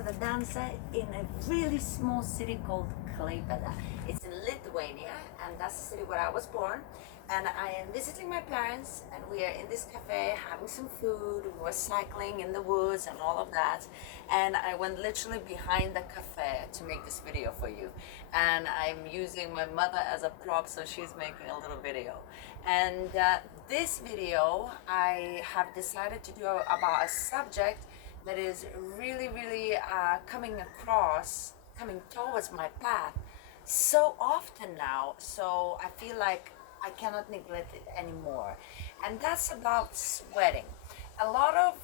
Rasa, the dancer, in a really small city called Klaipėda. It's in Lithuania, and that's the city where I was born. And I am visiting my parents, and we are in this cafe having some food. We were cycling in the woods and all of that. And I went literally behind the cafe to make this video for you. And I'm using my mother as a prop, so she's making a little video. And this video I have decided to do about a subject that is really coming towards my path so often now, so I feel like I cannot neglect it anymore. And that's about sweating. A lot of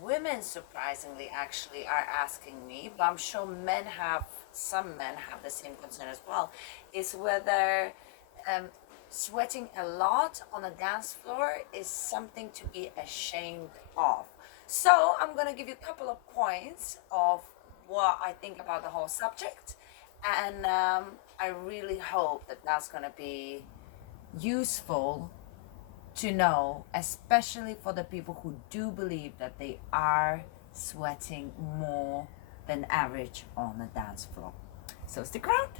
women, surprisingly, actually are asking me, but I'm sure some men have the same concern as well, is whether sweating a lot on a dance floor is something to be ashamed of. So I'm going to give you a couple of points of what I think about the whole subject, and I really hope that that's going to be useful to know, especially for the people who do believe that they are sweating more than average on the dance floor. So stick around.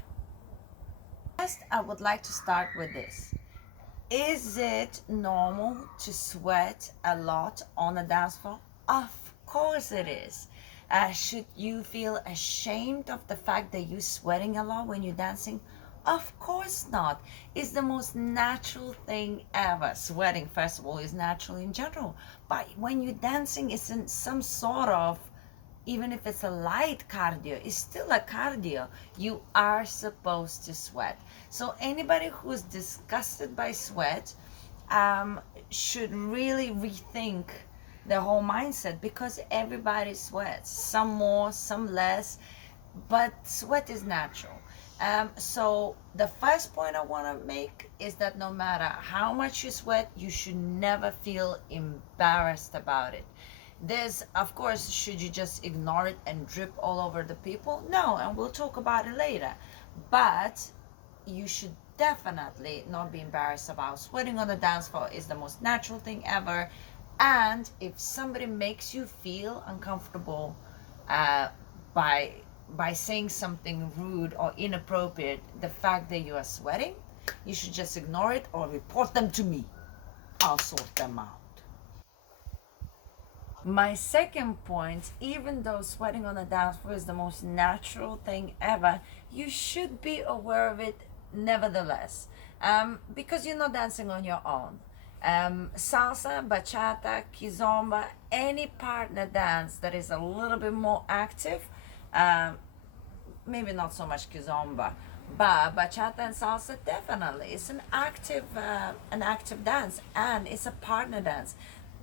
First, I would like to start with this. Is it normal to sweat a lot on a dance floor? Of course it is. Should you feel ashamed of the fact that you're sweating a lot when you're dancing? Of course not. It's the most natural thing ever. Sweating, first of all, is natural in general. But when you're dancing, it's in some sort of, even if it's a light cardio, it's still a cardio. You are supposed to sweat. So anybody who's disgusted by sweat should really rethink the whole mindset, because everybody sweats, some more, some less, but sweat is natural. So the first point I want to make is that no matter how much you sweat, you should never feel embarrassed about it. There's, of course, should you just ignore it and drip all over the people? No, and we'll talk about it later. But you should definitely not be embarrassed about sweating on the dance floor. Is the most natural thing ever. And if somebody makes you feel uncomfortable by saying something rude or inappropriate, the fact that you are sweating, you should just ignore it or report them to me. I'll sort them out. My second point, even though sweating on a dance floor is the most natural thing ever, you should be aware of it nevertheless, because you're not dancing on your own. Salsa, bachata, kizomba, any partner dance that is a little bit more active, maybe not so much kizomba, but bachata and salsa definitely. It's an active dance, and it's a partner dance.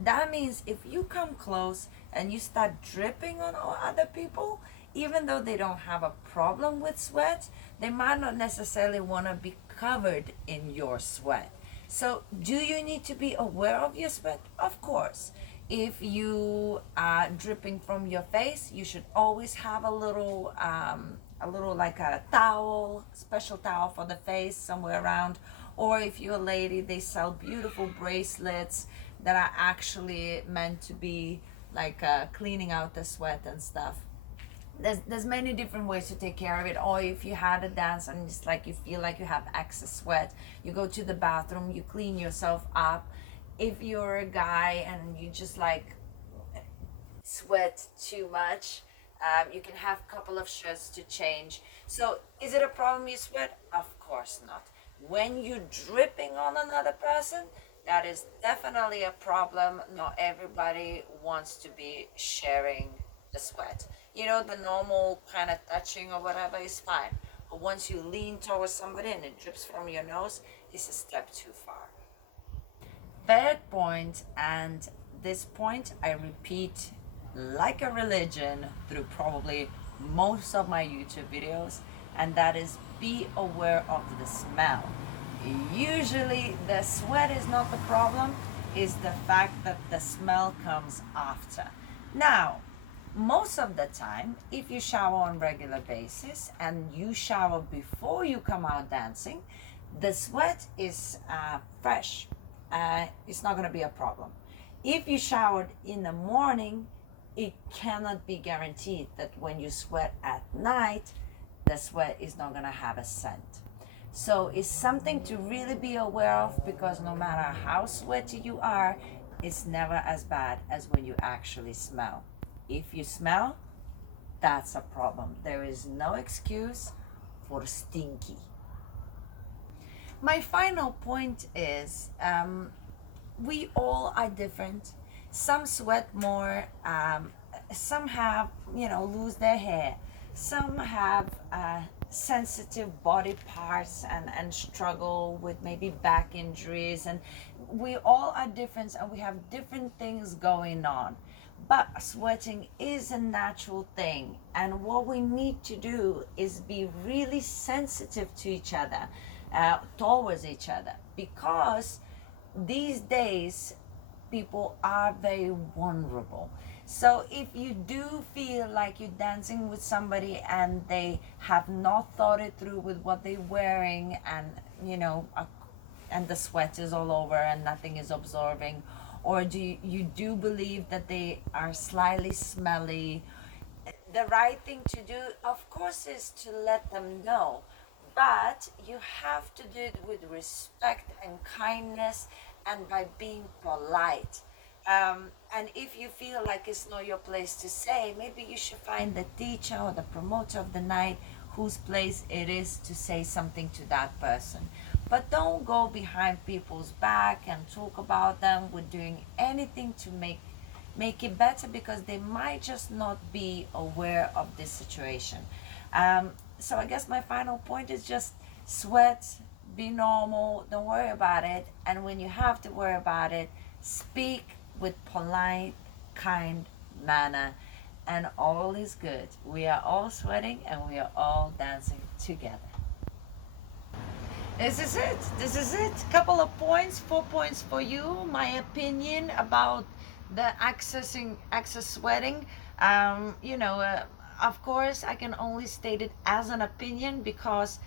That means if you come close and you start dripping on other people, even though they don't have a problem with sweat, they might not necessarily want to be covered in your sweat. So do you need to be aware of your sweat? Of course. If you are dripping from your face, you should always have a little like a towel, special towel for the face somewhere around. Or if you're a lady, they sell beautiful bracelets that are actually meant to be like cleaning out the sweat and stuff. There's many different ways to take care of it. Or if you had a dance and it's like you feel like you have excess sweat, you go to the bathroom, you clean yourself up. If you're a guy and you just like sweat too much, you can have a couple of shirts to change. So is it a problem you sweat? Of course not. When you're dripping on another person, that is definitely a problem. Not everybody wants to be sharing the sweat. You know, the normal kind of touching or whatever is fine. But once you lean towards somebody and it drips from your nose, it's a step too far. Third point, and this point I repeat like a religion through probably most of my YouTube videos, and that is be aware of the smell. Usually the sweat is not the problem, is the fact that the smell comes after. Now, most of the time, if you shower on regular basis and you shower before you come out dancing, the sweat is fresh. It's not going to be a problem. If you showered in the morning, it cannot be guaranteed that when you sweat at night, the sweat is not going to have a scent. So it's something to really be aware of, because no matter how sweaty you are, it's never as bad as when you actually smell. If you smell, that's a problem. There is no excuse for stinky. My final point is, we all are different. Some sweat more, some have, lose their hair. Some have sensitive body parts and struggle with maybe back injuries. And we all are different, and we have different things going on. But sweating is a natural thing. And what we need to do is be really sensitive to each other, towards each other, because these days people are very vulnerable. So if you do feel like you're dancing with somebody and they have not thought it through with what they're wearing, and and the sweat is all over and nothing is absorbing, or you do believe that they are slightly smelly, the right thing to do, of course, is to let them know. But you have to do it with respect and kindness, and by being polite. And if you feel like it's not your place to say, maybe you should find the teacher or the promoter of the night whose place it is to say something to that person. But don't go behind people's back and talk about them with doing anything to make it better, because they might just not be aware of this situation. So I guess my final point is just sweat, be normal, don't worry about it. And when you have to worry about it, speak with polite, kind manner, and all is good. We are all sweating and we are all dancing together. This is it. This is it. Couple of points, 4 points for you. My opinion about the excess sweating. Of course, I can only state it as an opinion, because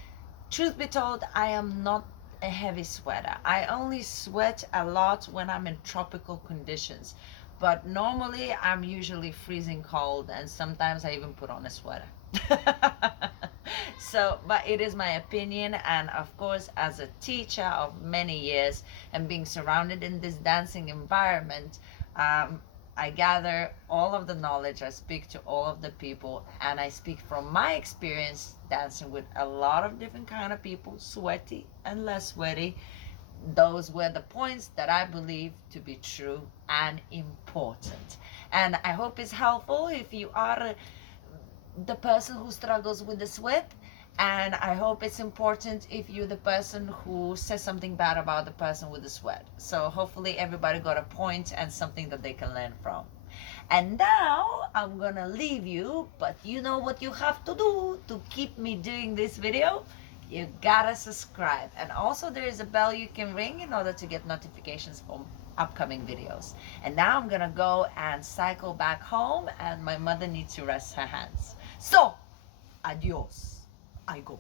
truth be told, I am not a heavy sweater. I only sweat a lot when I'm in tropical conditions. But normally I'm usually freezing cold, and sometimes I even put on a sweater. So, but it is my opinion, and of course, as a teacher of many years and being surrounded in this dancing environment, I gather all of the knowledge, I speak to all of the people, and I speak from my experience dancing with a lot of different kind of people, sweaty and less sweaty. Those were the points that I believe to be true and important. And I hope it's helpful if you are the person who struggles with the sweat. And I hope it's important if you're the person who says something bad about the person with the sweat. So hopefully everybody got a point and something that they can learn from. And now I'm gonna leave you, but you know what you have to do to keep me doing this video? You gotta subscribe. And also there is a bell you can ring in order to get notifications from upcoming videos. And now I'm gonna go and cycle back home, and my mother needs to rest her hands. So, adios. I go.